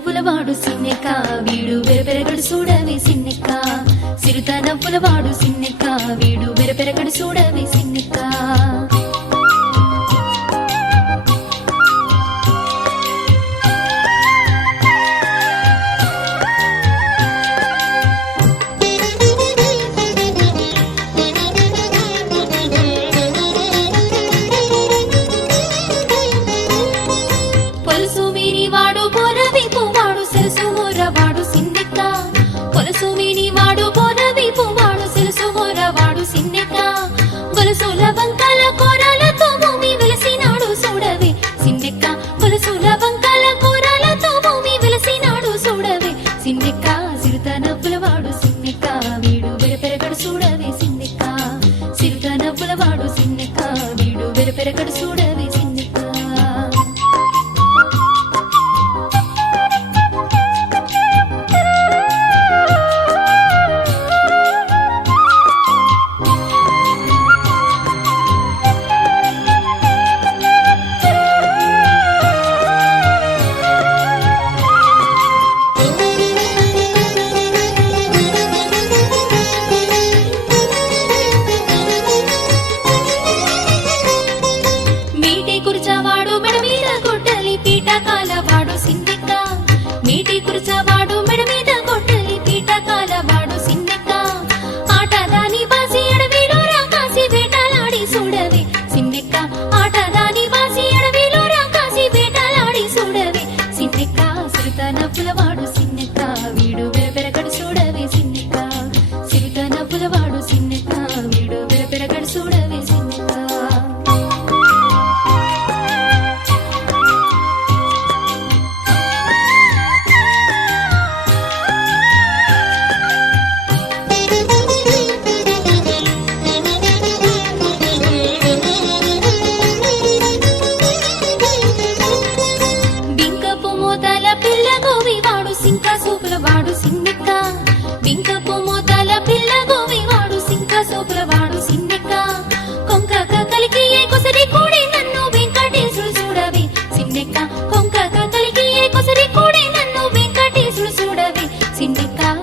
నవ్వులవాడు సిన్నెక్క. వీడు వెరపెరగడు చూడవే సిన్నెక్క. సిరుత నవ్వులవాడు సిన్నెక్క. వీడు వెరపెరగడు చూడవే సిన్నెక్క. তুমি สิ้นไปกา